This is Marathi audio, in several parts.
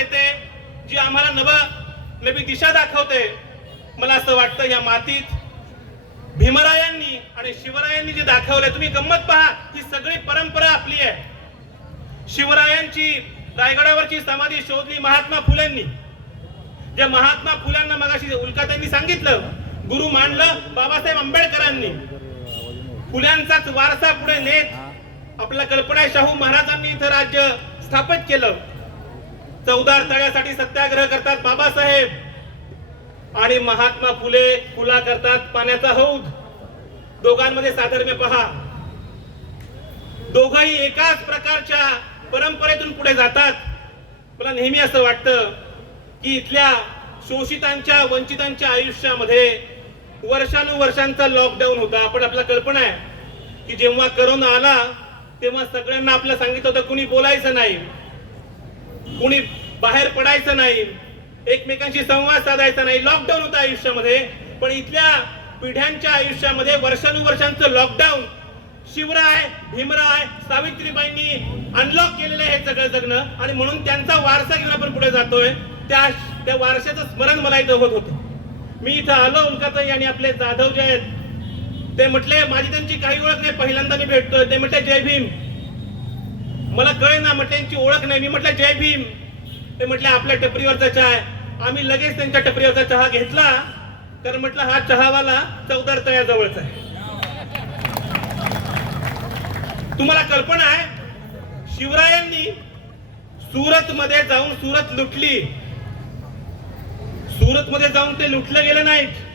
देते, जी आम्हाला नवी दिशा दाखवते. मला असं वाटतं या मातीत भीमरायांनी आणि शिवरायांनी जे दाखवले, तुम्ही गंमत पहा, ही सगळी परंपरा आपली आहे. शिवरायांची रायगडावरची समाधी शोधली महात्मा फुलेंनी. ज्या महात्मा फुल्यांना मगाशी उल्काताईंनी सांगितलं, गुरु मानलं बाबासाहेब आंबेडकरांनी. फुल्यांचाच वारसा पुढे नेत आपला कल्पना शाहू महाराजांनी इथं राज्य स्थापित केलं. 14 तळ्यासाठी सत्याग्रह करतात बाबासाहेब आणि महात्मा फुले फुला करतात पाण्याचा हौद. दोघांमध्ये साधर्म्य पहा. दोघंही एकाच प्रकारच्या परंपरेतून पुढे जातात. मला नेहमी असं वाटतं की इथल्या शोषितांच्या वंचितांच्या आयुष्यामध्ये वर्षानुवर्षांचा लॉकडाऊन होता. पण आपल्याला कल्पना आहे की जेव्हा करोना आला तेव्हा सगळ्यांना आपलं सांगितलं होतं कुणी बोलायचं नाही, कुणी बाहेर पडायचं नाही, एकमेकांशी संवाद साधायचा नाही. लॉकडाऊन होता आयुष्यामध्ये. पण इथल्या पिढ्यांच्या आयुष्यामध्ये वर्षानुवर्षांचं लॉकडाऊन शिवराय, भीमराय, सावित्रीबाईंनी अनलॉक केलेलं आहे हे सगळं जगणं. आणि म्हणून त्यांचा वारसा घेऊन आपण पुढे जातोय. त्या वारशाचं स्मरण मला इथं होत होतं. मी इथं आलो, उल्काताई आणि आपले जाधव जे आहेत ते म्हटले, माझी त्यांची काही ओळख नाही, पहिल्यांदा मी भेटतोय. ते म्हटले जय भीम. मला कळे ना, म्हटलं यांची ओळख नाही. मी म्हटलं जय भीम. ते म्हटले आपल्या टपरीवरचा चहा आहे. आम्ही लगेच त्यांच्या टपरीवरचा चहा घेतला, कारण म्हटलं हा चहावाला 14 तळ्याजवळचा आहे. तुम्हाला कल्पना आहे, शिवरायांनी सुरत मध्ये जाऊन सुरत लुटली. सुरत मध्ये जाऊन ते लुटलं गेलं नाहीत.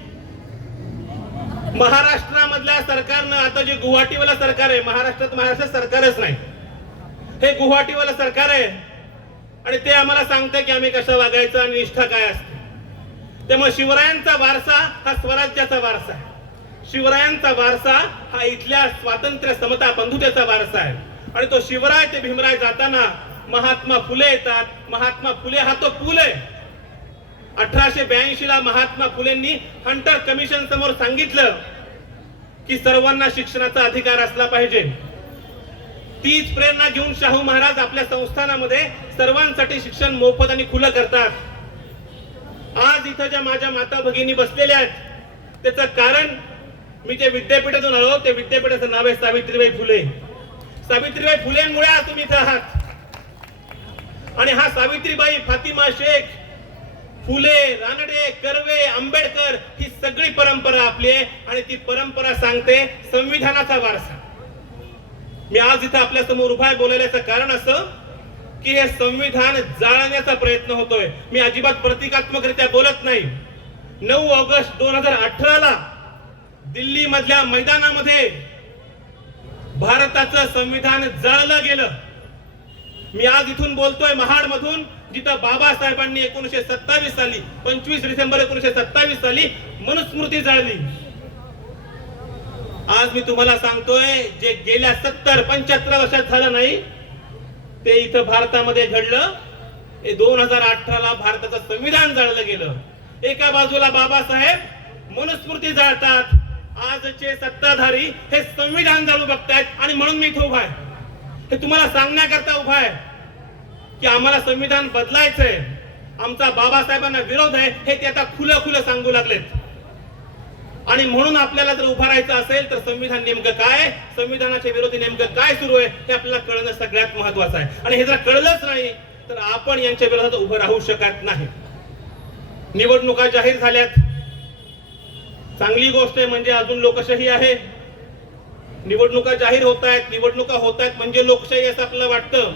महाराष्ट्रामधल्या सरकारनं, आता जे गुवाहाटीवाला सरकार आहे, महाराष्ट्र सरकारच नाही, हे गुवाहाटीवाला सरकार आहे. आणि ते आम्हाला सांगतं की आम्ही कसं वागायचं आणि निष्ठा काय असते. त्यामुळे शिवरायांचा वारसा हा स्वराज्याचा वारसा आहे. शिवरायांचा वारसा हा इथल्या स्वातंत्र्य, समता, बंधुतेचा वारसा आहे. आणि तो शिवराय ते भीमराय जाताना महात्मा फुले येतात. महात्मा फुले हा तो पूल आहे. 1882 ला महात्मा फुलेंनी हंटर कमिशन समोर सांगितलं की सर्वांना शिक्षणाचा अधिकार असला पाहिजे. तीच प्रेरणा घेऊन शाहू महाराज आपल्या संस्थानामध्ये सर्वांसाठी शिक्षण मोफत आणि खुलं करतात. आज इथं ज्या माझ्या माता भगिनी बसलेल्या आहेत त्याचं कारण, मी जे विद्यापीठातून आलो, ते विद्यापीठाचं नाव आहे सावित्रीबाई फुले. सावित्रीबाई फुलेंमुळे आज तुम्ही इथं आहात. आणि हा सावित्रीबाई, फातिमा शेख, फुले, रानडे, कर्वे, आंबेडकर ही सगळी परंपरा आपली आहे. आणि ती परंपरा सांगते संविधानाचा वारसा. मी आज इथं आपल्या समोर उभा आहे बोलायचं कारण असं की हे संविधान जाळण्याचा प्रयत्न होतोय. मी अजिबात प्रतिकात्मकरित्या बोलत नाही. 9 ऑगस्ट 2018 ला दिल्ली मधल्या मैदानामध्ये भारताचं संविधान जाळलं गेलं. मी आज इथून बोलतोय महाड मधून, जिथं बाबासाहेबांनी 1927 साली 25 डिसेंबर 1927 साली मनुस्मृती जाळली. आज मी तुम्हाला सांगतोय जे गेल्या 70-75 वर्षात झालं नाही ते इथं भारतामध्ये घडलं. 2018 ला भारताचं संविधान जाळलं गेलं. एका बाजूला बाबासाहेब मनुस्मृती जाळतात, आजचे सत्ताधारी हे संविधान जाळू बघतायत. आणि म्हणून मी इथं उभा आहे, हे तुम्हाला सांगण्याकरता उभा आहे की आम्हाला संविधान बदलायचंय. आमचा बाबासाहेबांना विरोध आहे हे ते आता खुलं सांगू लागलेत. आणि म्हणून आपल्याला जर उभा राहायचं असेल तर संविधान नेमकं काय, संविधानाच्या विरोधी नेमकं काय सुरू आहे हे आपल्याला कळणं सगळ्यात महत्वाचं आहे. आणि हे जर कळलंच नाही तर आपण यांच्या विरोधात उभं राहू शकत नाही. निवडणुका जाहीर झाल्यात, चांगली गोष्ट आहे. म्हणजे अजून लोकशाही आहे. निवडणुका जाहीर होत आहेत, निवडणुका होत आहेत म्हणजे लोकशाही असं आपल्याला वाटतं.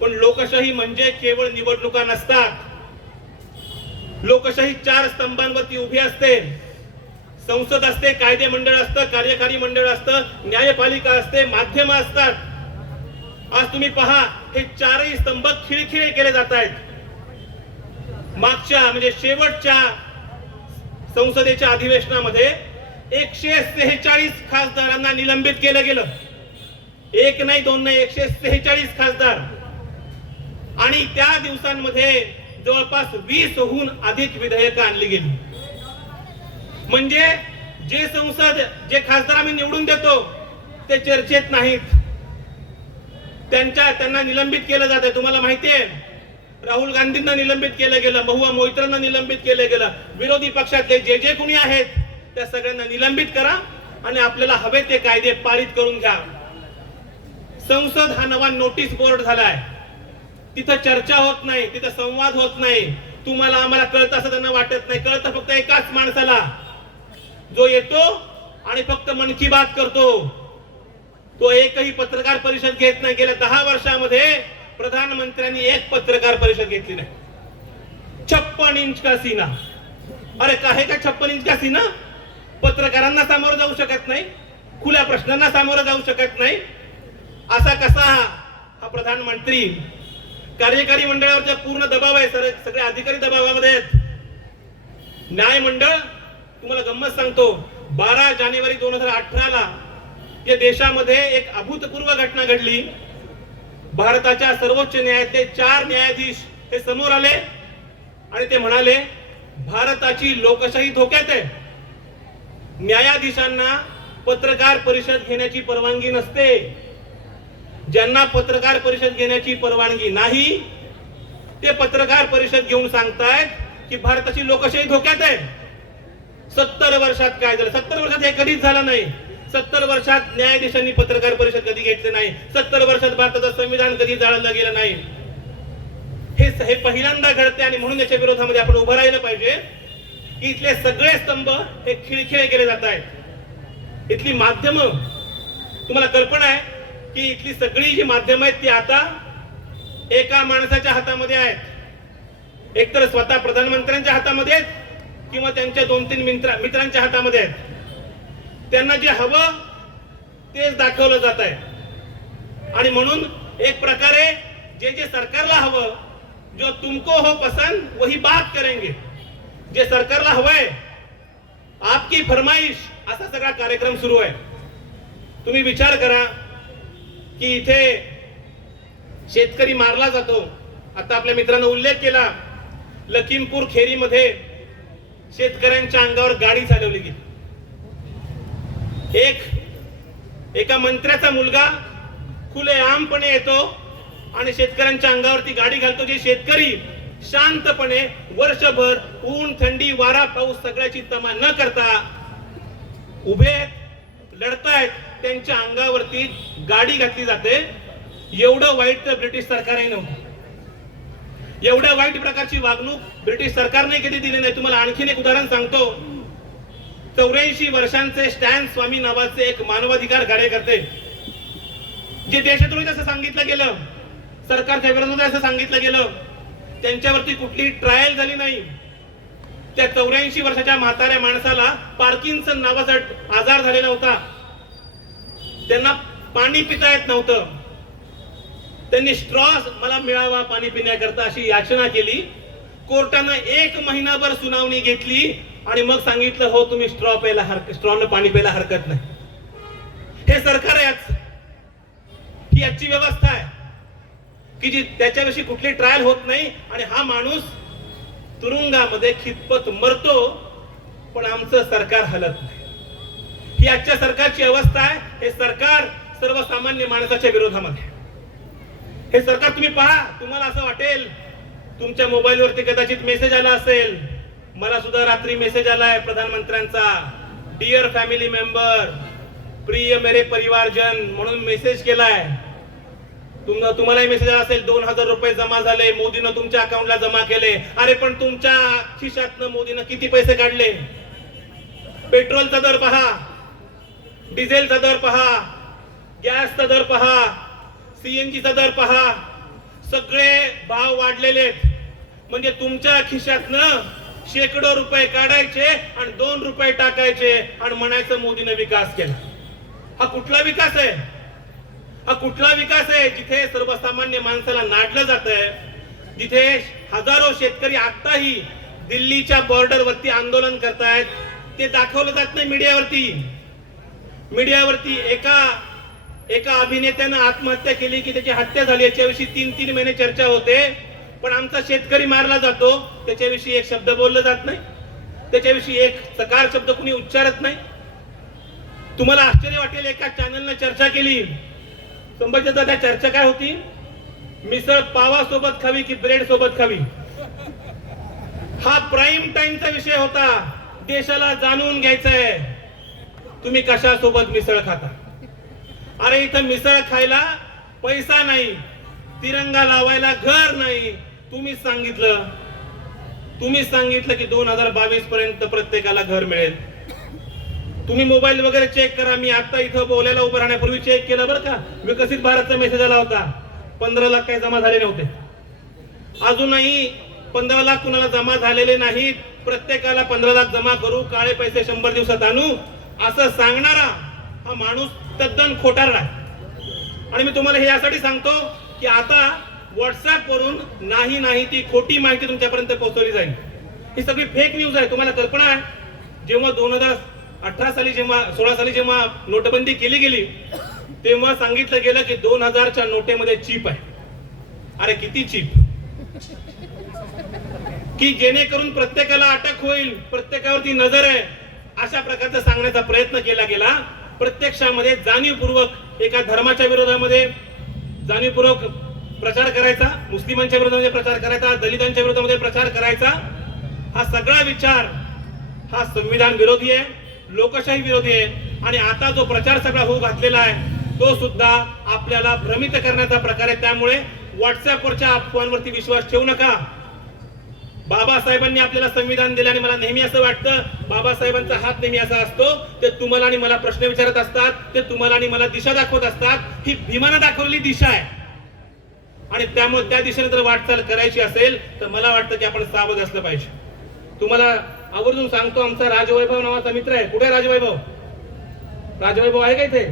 पण लोकशाही म्हणजे केवळ निवडणुका नसतात. लोकशाही 4 स्तंभांवरती उभी असते. संसद असते, कायदे मंडळ असतं, कार्यकारी मंडळ असतं, न्यायपालिका असते, माध्यम असतात. आज तुम्ही पहा हे 4ही स्तंभ खिळखिळे केले जात आहेत. मागच्या म्हणजे शेवटच्या संसदेच्या अधिवेशनामध्ये 146 खासदारांना निलंबित केलं गेलं. एक नाही, दोन नाही, 146 खासदार. आणि त्या दिवसांमध्ये जवळपास 20हून अधिक विधेयकं आणली गेली. म्हणजे जे जे खासदार आम्ही निवडून देतो ते चर्चेत नाहीत, त्यांना निलंबित केलं जातं. तुम्हाला माहितीये राहुल गांधींना निलंबित केलं गेलं, महुआ मोइत्रांना निलंबित केलं गेलं. विरोधी पक्षातले जे जे कोणी आहेत त्या सगळ्यांना निलंबित करा आणि आपल्याला हवे ते कायदे पारित करून घ्या. संसद हा नवा नोटीस बोर्ड झालाय. तिथं चर्चा होत नाही, तिथं संवाद होत नाही. तुम्हाला आम्हाला कळतं असं त्यांना वाटत नाही. कळतं फक्त एकाच माणसाला, जो येतो आणि फक्त मन की बात करतो. तो एकही पत्रकार परिषद घेत नाही. गेल्या 10 वर्षामध्ये प्रधानमंत्र्यांनी एक पत्रकार परिषद घेतली नाही. 56 इंच का सीना. अरे काय का 56 इंच का सीना? पत्रकारांना सामोरं जाऊ शकत नाही, खुल्या प्रश्नांना सामोरं जाऊ शकत नाही. असा कसा हा प्रधानमंत्री? कार्यकारी मंडळावरचा पूर्ण दबाव आहे, सगळे अधिकारी दबावामध्ये आहेत. न्याय मंडळ, तुम्हाला गंमत सांगतो, 12 जानेवारी 2018 या देशामध्ये एक अभूतपूर्व घटना घडली. भारताच्या सर्वोच्च न्यायालयाचे 4 न्यायाधीश हे समोर आले आणि ते म्हणाले भारताची लोकशाही धोक्यात आहे. न्यायाधीशांना पत्रकार परिषद घेण्याची परवानगी नसते. ज्यांना पत्रकार परिषद घेण्याची परवानगी नाही ते पत्रकार परिषद घेऊन सांगतायत की भारताची लोकशाही धोक्यात आहे. 70 वर्षात काय झालं? 70 वर्षात हे कधीच झालं नाही. 70 वर्षात न्यायाधीशांनी पत्रकार परिषद कधी घेतली नाही. 70 वर्षात भारताचं संविधान कधी जाळलं गेलं नाही. हे पहिल्यांदा घडते आणि म्हणून याच्या विरोधामध्ये आपण उभं राहिलं पाहिजे की इथले सगळे स्तंभ हे खिळखिळे केले जात आहेत. इथली माध्यम, तुम्हाला कल्पना आहे की इथली सगळी जी माध्यम आहेत ती आता एका माणसाच्या हातामध्ये आहेत. एकतर स्वतः प्रधानमंत्र्यांच्या हातामध्ये आहेत किंवा त्यांच्या 2-3 मित्रांच्या हातामध्ये आहेत. त्यांना जे हवं तेच दाखवलं जात आहे आणि म्हणून एक प्रकारे जे जे सरकारला हवं, जो तुमको हो पसंद वही बात करेंगे, जे सरकारला हवंय आपकी फरमाईश, असा सगळा कार्यक्रम सुरू आहे. तुम्ही विचार करा की इथे शेतकरी मारला जातो. आता आपल्या मित्रांनो उल्लेख केला, लखीमपूर खेरीमध्ये शेतकऱ्यांच्या अंगावर गाडी चालवली गेली. एका मंत्र्याचा मुलगा खुलेआमपणे येतो आणि शेतकऱ्यांच्या अंगावरती गाडी घालतो. जे शेतकरी शांतपणे वर्षभर ऊन थंडी वारा पाऊस सगळ्याची तमा न करता उभे लढतायत, त्यांच्या अंगावरती गाडी घातली जाते. एवढं वाईट तर ब्रिटिश सरकारही नव्हतं. एवढ्या वाईट प्रकारची वागणूक ब्रिटिश सरकारने कधी दिली नाही. तुम्हाला आणखीन एक उदाहरण सांगतो. 84 वर्षांचे स्टॅन स्वामी नावाचे एक मानवाधिकार कार्यकर्ते, जे देशद्रोही असं सांगितलं गेलं, सरकारच्या विरोधात असं सांगितलं गेलं, त्यांच्यावरती कुठली ट्रायल झाली नाही. त्या 84 वर्षाच्या म्हाताऱ्या माणसाला पार्किन्सन नावाचा आजार झालेला होता. त्यांना पाणी पिता येत नव्हतं. त्यांनी स्ट्रॉ मला मिळावा पाणी पिण्याकरता अशी याचना केली. कोर्टानं 1 महिनाभर सुनावणी घेतली आणि मग सांगितलं हो तुम्ही स्ट्रॉनं पाणी प्यायला हरकत नाही. हे सरकार आहे, ही आजची व्यवस्था आहे की जी त्याच्याविषयी कुठली ट्रायल होत नाही आणि हा माणूस तुरुंगामध्ये खितपत मरतो, पण आमचं सरकार हलत नाही. ही आजच्या सरकारची अवस्था आहे. हे सरकार सर्वसामान्य माणसाच्या विरोधामध्ये. हे सरकार तुम्ही पहा, तुम्हाला असं वाटेल, तुमच्या मोबाईल वरती कदाचित मेसेज आला असेल. मला सुद्धा रात्री मेसेज आलाय प्रधानमंत्र्यांचा, डिअर फॅमिली मेंबर, प्रिय मेरे परिवारजन म्हणून मेसेज केलाय. तुम्हालाही मेसेज आला असेल, 2000 रुपये जमा झाले, मोदीनं तुमच्या अकाउंटला जमा केले. अरे पण तुमच्या खिशातनं मोदीनं किती पैसे काढले? पेट्रोलचा दर पहा, डिझेलचा दर पहा, गॅसचा दर पहा, सीएनजीचा दर पहा, सगळे भाव वाढलेले आहेत. म्हणजे तुमच्या खिशातनं शेकडो रुपये काढायचे आणि 2 रुपये टाकायचे आणि म्हणायचं मोदीने विकास केला. हा कुठला विकास आहे? हा कुठला विकास आहे जिथे सर्वसामान्य माणसाला नाडलं जात आहे, जिथे हजारो शेतकरी आताही दिल्लीच्या बॉर्डरवरती आंदोलन करतायत. ते दाखवलं जात नाही मीडियावरती. एका अभिनेत्यानं आत्महत्या केली की त्याची हत्या झाली, याच्याविषयी 3-3 महिने चर्चा होते. पण आमचा शेतकरी मारला जातो, त्याच्याविषयी एक शब्द बोलला जात नाही, त्याच्याविषयी एक सकार शब्द कुणी उच्चारत नाही. तुम्हाला आश्चर्य वाटेल, एका चॅनलने चर्चा केली. संभाजीचा त्या चर्चा काय होती मिसळ पावा सोबत खावी की ब्रेड सोबत खावी, हा प्राईम टाइमचा विषय होता. देशाला जाणून घ्यायचंय तुम्ही कशा सोबत मिसळ खाता. अरे इथं मिसळ खायला पैसा नाही, तिरंगा लावायला घर नाही. तुम्ही सांगितलं की 2022 पर्यंत प्रत्येकाला घर मिळेल. तुम्ही मोबाईल वगैरे चेक करा. मी आता इथं बोलायला उभं राहण्यापूर्वी चेक केलं बरं का. विकसित भारतचा मेसेज आला होता. 15 लाख काही जमा झाले नव्हते. अजूनही 15 लाख कुणाला जमा झालेले नाहीत. प्रत्येकाला 15 लाख जमा करू, काळे पैसे 100 दिवसात आणू असं सांगणारा हा माणूस तद्दन खोटारडा आहे. आणि मी तुम्हाला हे यासाठी सांगतो की आता व्हॉट्सअप वरून नाही ती खोटी माहिती तुमच्यापर्यंत पोहोचवली जाईल. ही सगळी फेक न्यूज आहे. तुम्हाला कल्पना आहे जेव्हा 2018 साली 16 साली जेव्हा नोटबंदी केली गेली तेव्हा सांगितलं गेलं की 2000च्या नोटेमध्ये चिप आहे. अरे किती चिप, की जेणेकरून प्रत्येकाला अटक होईल, प्रत्येकावरती नजर आहे अशा प्रकारचा सांगण्याचा प्रयत्न केला गेला. प्रत्यक्षामध्ये जाणीवपूर्वक एका धर्माच्या विरोधामध्ये जाणीवपूर्वक प्रचार करायचा, मुस्लिमांच्या विरोधामध्ये प्रचार करायचा, दलितांच्या विरोधामध्ये प्रचार करायचा, हा सगळा विचार हा संविधान विरोधी आहे, लोकशाही विरोधी आहे. आणि आता जो प्रचार सगळा होऊ घातलेला आहे तो सुद्धा आपल्याला भ्रमित करण्याचा प्रकार आहे. त्यामुळे व्हॉट्सअपवरच्या अफवांवरती विश्वास ठेवू नका. बाबासाहेबांनी आपल्याला संविधान दिलं आणि मला नेहमी असं वाटतं बाबासाहेबांचा हात नेहमी असा असतो, ते तुम्हाला आणि मला प्रश्न विचारत असतात, ते तुम्हाला आणि मला दिशा दाखवत असतात. ही भीमानं दाखवलेली दिशा आहे आणि त्यामुळे त्या दिशेने जर वाटचाल करायची असेल तर मला वाटतं की आपण सावध असलं पाहिजे. तुम्हाला आवर्जून सांगतो, आमचा राजवैभव नावाचा मित्र आहे. कुठे राजवैभव? राजवैभव आहे का इथे?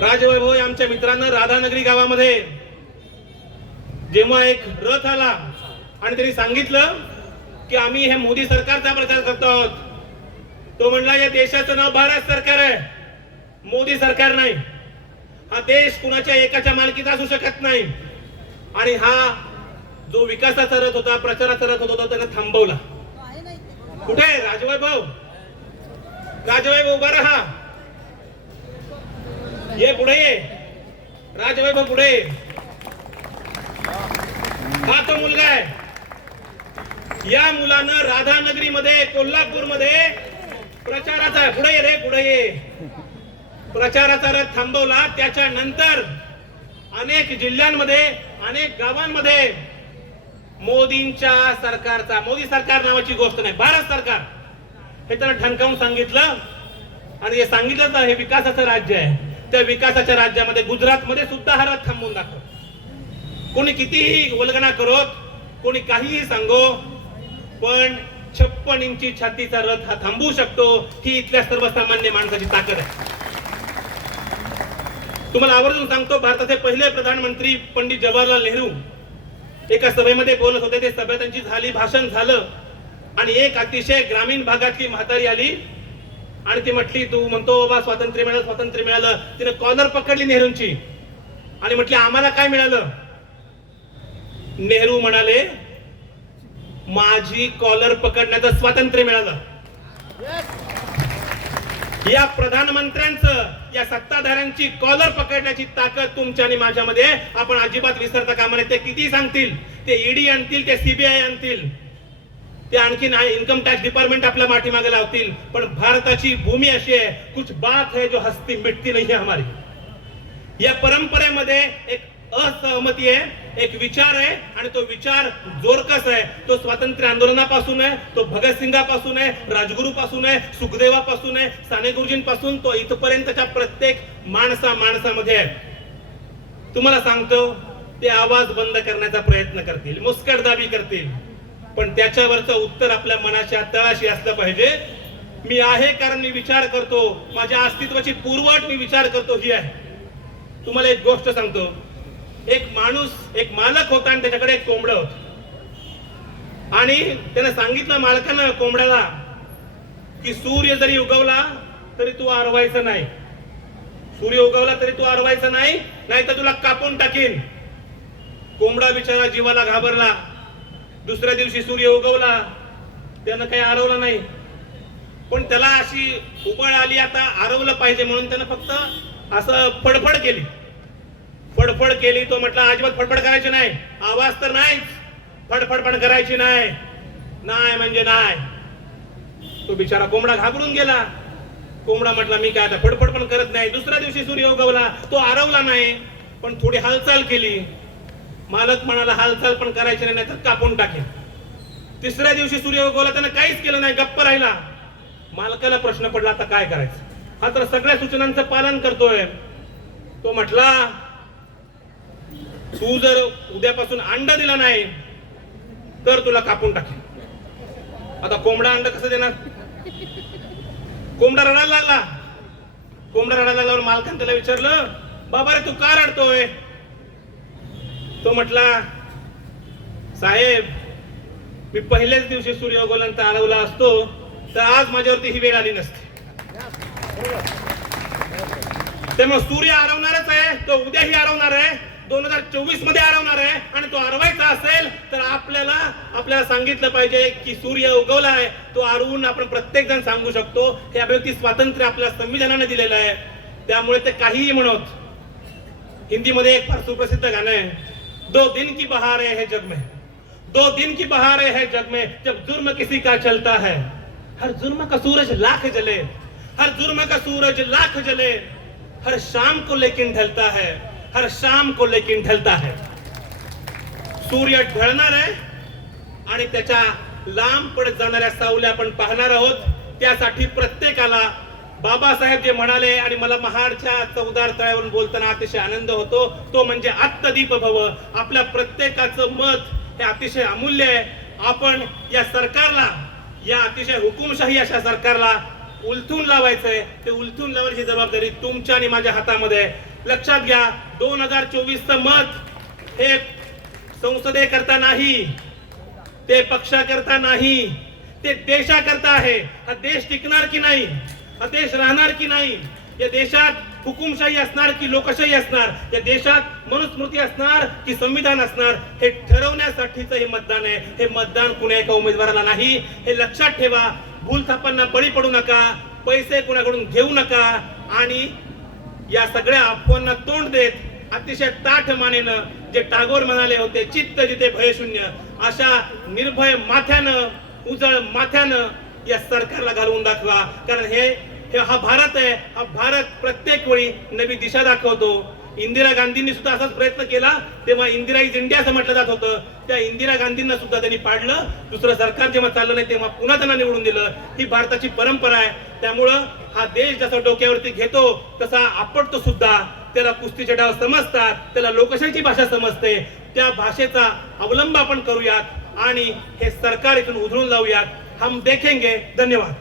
राजवैभव आमच्या मित्रांना राधानगरी गावामध्ये जेव्हा एक रथ आला आणि त्यांनी सांगितलं की आम्ही हे मोदी सरकारचा प्रचार करतो आहोत, तो म्हणला या देशाचं नाव भारत सरकार आहे, मोदी सरकार नाही. हा देश कुणाच्या एकाच्या मालकीचा असू शकत नाही. आणि हा जो विकासाचा रथ होता, प्रचाराचा रथ होता, त्याने थांबवला. कुठे राजवैभव? राजवैभव उभा राहा, ये पुढे ये, राजवैभव पुढे. हा तो मुलगा आहे. या मुलानं राधानगरीमध्ये कोल्हापूरमध्ये प्रचाराचा पुढे ये रे पुढे ये प्रचाराचा रथ थांबवला. त्याच्यानंतर अनेक जिल्ह्यांमध्ये अनेक गावांमध्ये मोदींच्या सरकारचा, मोदी सरकार नावाची गोष्ट नाही, भारत सरकार हे त्याला ठणकावून सांगितलं. आणि हे सांगितलं तर हे विकासाचं राज्य आहे. त्या विकासाच्या राज्यामध्ये गुजरातमध्ये सुद्धा हा रथ थांबवून दाखव. कोणी कितीही वल्गना करोत, कोणी काहीही सांगो, पण 56 इंची छातीचा रथ हा थांबवू शकतो. ही इथल्या सर्वसामान्य माणसाची ताकद आहे. तुम्हाला आवर्जून सांगतो, भारताचे पहिले प्रधानमंत्री पंडित जवाहरलाल नेहरू एका सभेमध्ये बोलत होते. ते सभेत त्यांची झाली, भाषण झालं आणि एक अतिशय ग्रामीण भागातली म्हातारी आली आणि ती म्हटली, तू म्हणतो बाबा स्वातंत्र्य मिळालं, स्वातंत्र्य मिळालं. तिने कॉलर पकडली नेहरूंची आणि म्हटली आम्हाला काय मिळालं? नेहरू म्हणाले माझी कॉलर पकडण्याचं स्वातंत्र्य मिळालं. या प्रधानमंत्र्यांचं, या सत्ताधाऱ्यांची कॉलर पकडण्याची ताकद तुमच्या आणि माझ्यामध्ये आपण अजिबात विसरता कामा नये. ते किती सांगतील, ते ईडी आणतील, ते सीबीआय आणतील, ते आणखीन इन्कम टॅक्स डिपार्टमेंट आपल्या पाठीमागे लावतील, पण भारताची भूमी अशी आहे, कुछ बात है जो हस्ती मिटती नहीं है हमारी. या परंपरेमध्ये एक असहमती आहे, एक विचार आहे आणि तो विचार जोरकस आहे. तो स्वातंत्र्य आंदोलनापासून आहे, तो भगतसिंगापासून आहे, राजगुरूपासून आहे, सुखदेवापासून आहे, साने गुरुजींपासून तो इथपर्यंतच्या प्रत्येक माणसामध्ये आहे. तुम्हाला सांगतो, ते आवाज बंद करण्याचा प्रयत्न करतील, मुस्कटदाबी करतील, पण त्याच्यावरचं उत्तर आपल्या मनाच्या तळाशी असलं पाहिजे. मी आहे कारण मी विचार करतो, माझ्या अस्तित्वाची पूर्वअट मी विचार करतो ही आहे. तुम्हाला एक गोष्ट सांगतो, एक माणूस, एक मालक होता आणि त्याच्याकडे एक कोंबड होत आणि त्याने सांगितलं मालकानं कोंबड्याला की सूर्य जरी उगवला तरी तू आरवायचं नाही, सूर्य उगवला तरी तू आरवायचं नाही, नाहीतर तुला कापून टाकीन. कोंबडा बिचारा जीवाला घाबरला. दुसऱ्या दिवशी सूर्य उगवला, त्यानं काही आरवलं नाही, पण त्याला अशी उबळ आली, आता आरवलं पाहिजे म्हणून त्यानं फक्त असं फडफड केली. फडफड केली. तो म्हटला अजिबात फडफड करायची नाही, आवाज तर नाहीच, फडफड पण करायची नाही, नाही म्हणजे नाही. तो बिचारा कोंबडा घाबरून गेला. कोंबडा म्हटला मी काय आता फडफड पण करत नाही. दुसऱ्या दिवशी सूर्य उगवला. तो आरवला नाही, पण थोडी हालचाल केली. मालक म्हणाला हालचाल पण करायची नाही तर कापून टाकेल. तिसऱ्या दिवशी सूर्य उगवला, त्यानं काहीच केलं नाही, गप्प राहिला. मालकाला प्रश्न पडला आता काय करायचं. हा तर सगळ्या सूचनांचं पालन करतोय. तो म्हटला तू जर उद्यापासून अंडा दिला नाही तर तुला कापून टाकेल. आता कोंबडा अंड कसं देणार. कोंबडा रडायला लागला. कोंबडा रडायला लागल्यावर मालकाने त्याला विचारलं बाबा रे तू का रडतोय. तो म्हटला साहेब मी पहिल्याच दिवशी सूर्य उगवल्यानंतर आरवला असतो तर आज माझ्यावरती ही वेळ आली नसते. त्यामुळे सूर्य आरवणारच आहे, तो उद्याही आरवणार आहे, 2024 मध्ये आरवणार आहे. आणि तो आरवायचा असेल तर आपल्याला सांगितलं पाहिजे की सूर्य उगवला आहे, तो आरवून आपण प्रत्येक जण सांगू शकतो. हे अभिव्यक्ती स्वातंत्र्य आपल्या संविधानाने दिलेलं आहे. त्यामुळे ते काहीही म्हणत. हिंदीमध्ये एक फार सुप्रसिद्ध गाणं आहे, 2 दिन की बहार है जग में, 2 दिन की बहार है जग में, जब जुर्म किसी का चलता है, हर जुर्म का सूरज लाख जले, हर जुर्म का सूरज लाख जले, हर शाम को लेकिन ढलता है, हर शाम को लेकिन ढलता है. सूर्य ढळणार आहे आणि त्याच्या लांब पडत जाणाऱ्या सावल्या आपण पाहणार आहोत. त्यासाठी प्रत्येकाला बाबासाहेब जे म्हणाले आणि मला महाडच्या चौदार तळ्यावरून बोलताना अतिशय आनंद होतो, तो म्हणजे आत्मदीप भव. आपल्या प्रत्येकाचं मत हे अतिशय अमूल्य आहे. आपण या सरकारला, या अतिशय हुकुमशाही अशा सरकारला उलथून लावायचंय. ते उलथून लावायची जबाबदारी तुमच्या आणि माझ्या हातामध्ये आहे. लक्षात घ्या 2024चं मत हे संसदेकरता नाही, ते पक्षाकरता नाही, ते देशाकरता आहे. हा देश टिकणार की नाही, हा देश राहणार की नाही, या देशात हुकुमशाही असणार की लोकशाही असणार, या देशात मनुस्मृती असणार की संविधान असणार, हे ठरवण्यासाठीचं हे मतदान आहे. हे मतदान कुण्या एका उमेदवाराला नाही, हे लक्षात ठेवा. भूलथापांना बळी पडू नका, पैसे कोणाकडून घेऊ नका आणि या सगळ्या अफवांना तोंड देत अतिशय ताठ मानेनं जे टागोर म्हणाले होते चित्त जिथे भयशून्य, अशा निर्भय माथ्यानं, उजळ माथ्यानं या सरकारला घालवून दाखवा. कारण हा भारत आहे. हा भारत प्रत्येक वेळी नवी दिशा दाखवतो. इंदिरा गांधींनी सुद्धा असाच प्रयत्न केला, तेव्हा इंदिरा इज इंडिया असं म्हटलं जात होतं. त्या इंदिरा गांधींना सुद्धा त्यांनी पाडलं. दुसरं सरकार जेव्हा चाललं नाही तेव्हा पुन्हा त्यांना निवडून दिलं. ही भारताची परंपरा आहे. त्यामुळं हा देश जसा डोक्यावरती घेतो तसा आपटतो सुद्धा. त्याला कुस्तीचे डाव समजतात, त्याला लोकशाहीची भाषा समजते. त्या भाषेचा अवलंब आपण करूयात आणि हे सरकार इथून उधळून लावूयात. हम देखेंगे. धन्यवाद.